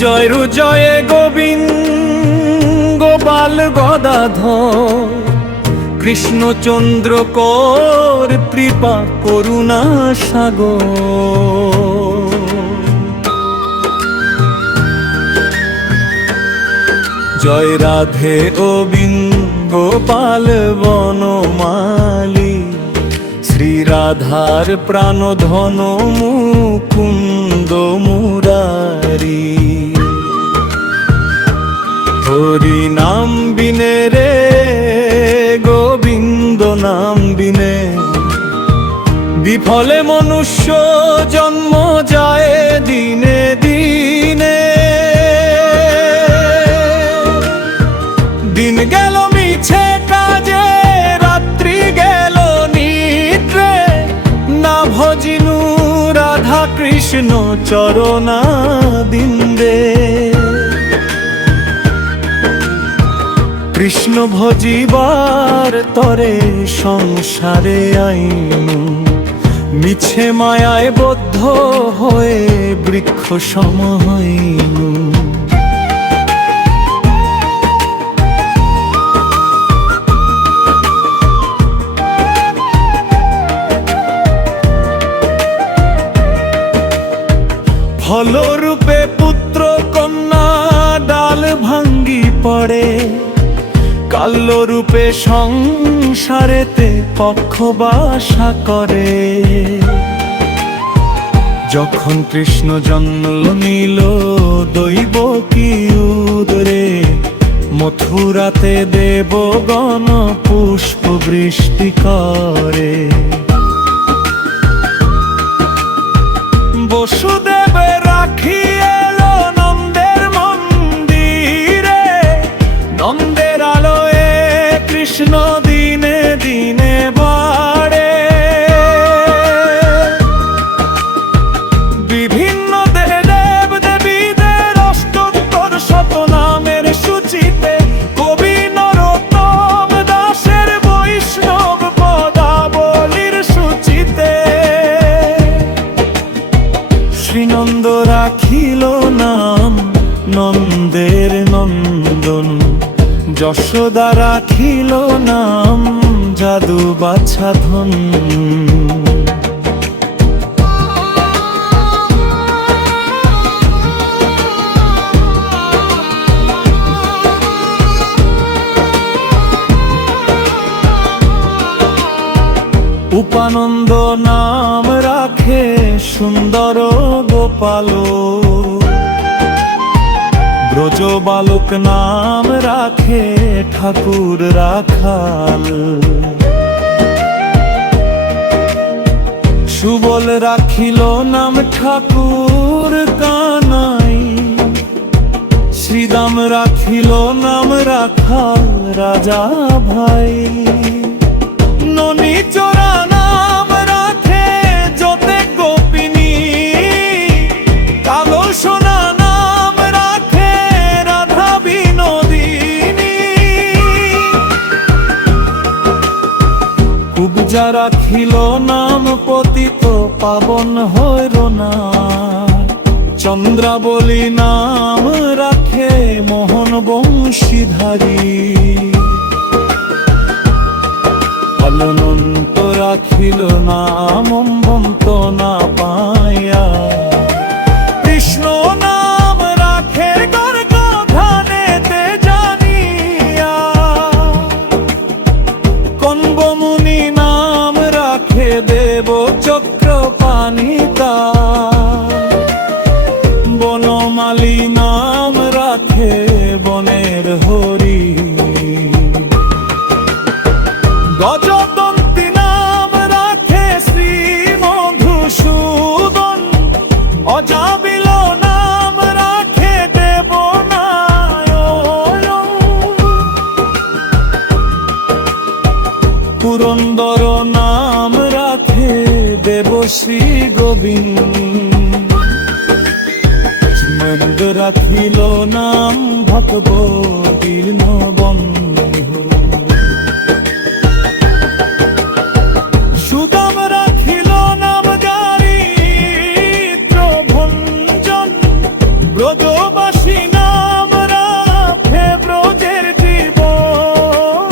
জয়রু জয়ে গোবিন্দ গোপাল গদাধর কৃষ্ণচন্দ্র কর কৃপা করুণা সাগর। জয় রাধে গোবিন্দ গোপাল বনমালী শ্রী রাধার প্রাণধন মুকুন্দ মুরারি। হরি নাম বিনে রে গোবিন্দ নাম বিনে বিফলে মনুষ্য জন্ম যায় দিনে দিনে। দিন গেল মিছে কাজে রাত্রি গেল নিদ্রে না ভজিনু রাধা কৃষ্ণ চরণাদিন্দে। কৃষ্ণ ভজিবার তরে সংসারে আইনু মিছে মায়ায় বদ্ধ হয়ে বৃক্ষ সম হইনু। ফলরূপে পুত্র কন্যা ডাল ভাঙ্গি পড়ে কাল্যরূপে সংসারেতে পক্ষ বাসা করে। যখন কৃষ্ণ জন্ম নিল দৈব কি উদরে মথুরাতে দেবগণ পুষ্প বৃষ্টি করে। বসুদেব রাখি এলো নন্দের মন্দিরে নন্দের আলোয় কৃষ্ণ দিনে দিনে বাড়ে। বিভিন্ন দেব দেবীদের অষ্টোত্তর শতনামের সূচিতে কবি নরোত্তম দাসের বৈষ্ণব পদাবলীর সূচিতে শ্রীনন্দ রাখিল নাম নন্দের নন্দন যশোদা রাখিল নাম যাদু বাছা ধন। উপানন্দ নাম রাখে সুন্দর গোপাল ব্রজ বালক নাম রাখে ঠাকুর রাখাল। সুবল রাখিল নাম ঠাকুর কানাই শ্রীদাম রাখিল নাম রাখাল রাজা ভাই। ননী চোরা নাম রাখে যতে গোপিনী কালো সোনা নাম রাখে রাধা বিনোদিনী। কুবজা রাখিল নাম পতিত পাবন হইর না চন্দ্রাবলী নাম রাখে মোহন বংশীধারী। অনন্ত রাখিল নাম অম্বন্ত না পায়া কৃষ্ণ নাম রাখে গর্গধানেতে জানিয়া। কণ্বমুনি নাম রাখে দেব চক্র পানিতা। বনমালী নাম রাখে বনের হরি। গজদন্তি নাম রাখে শ্রী মধুসূদন। অজামিল নাম রাখে দেবনারায়ণ। পুরন্দর নাম রাখে দেবশ্রী গোবিন্দ। মন্দ রাখিল নাম ভগবদীর্ণ বন্ধু। সুদাম রাখিল নাম গারিদ্র ভঞ্জন ব্রজবাসী বেদসী নাম রাখে ব্রজের জীবন,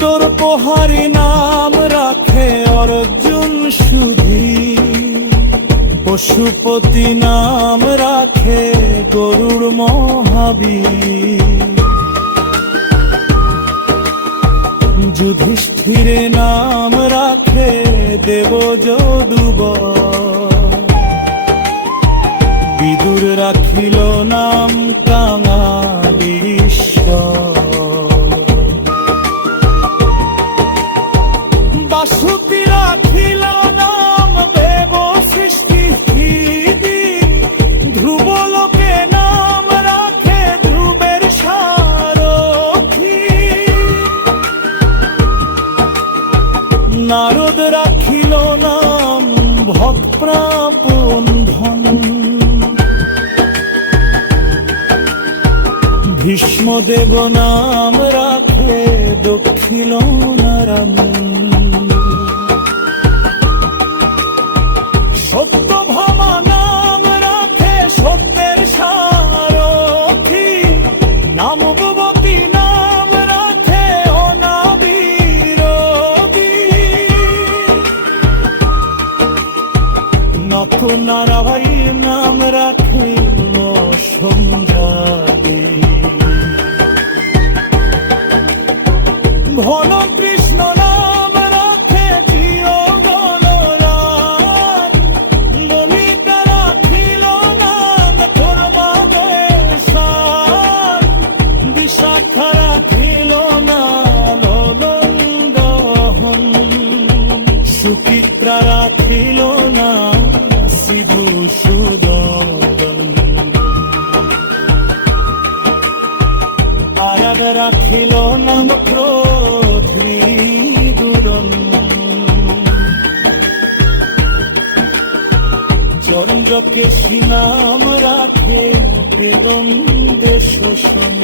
দ্রৌপদী নাম রাখে অর্জুন সুধী, পশুপতি নাম রাখে গরুড় মহাবীর, যুধিষ্ঠিরে নাম রাখে দেবযদুবর, বিদুর রাখিল নাম কাঙালীশ্বর, বাসুকি রাখিল নাম দেবসৃষ্টি, ধ্রুবলোকে নাম রাখে ধ্রুবের সারথি, নারদ রাখিল নাম ভক্তপ্রাপণ ধন, ভীষ্মদেব নাম রাখে দক্ষিণ নারায়ণ, সত্যভামা নাম রাখে সত্যের সারথি, নামবতী নাম রাখে অনাবিরবী, নখনারায়ণ নাম রাখে সংগ্রামী, ঘন কৃষ্ণ নাম রাখে প্রিয় গণরাজ, ললিতা রাখিল নাম ধর্মাদেশার, বিশাখা রাখিল নাম ললন্দহন, সুচিত্রা রাখিল নাম শিবসুদন, আয়ান রাখিল নাম ক্রোধী দুরন, চন্দ্রকেশী নাম রাখে বেদম দেশোষণ।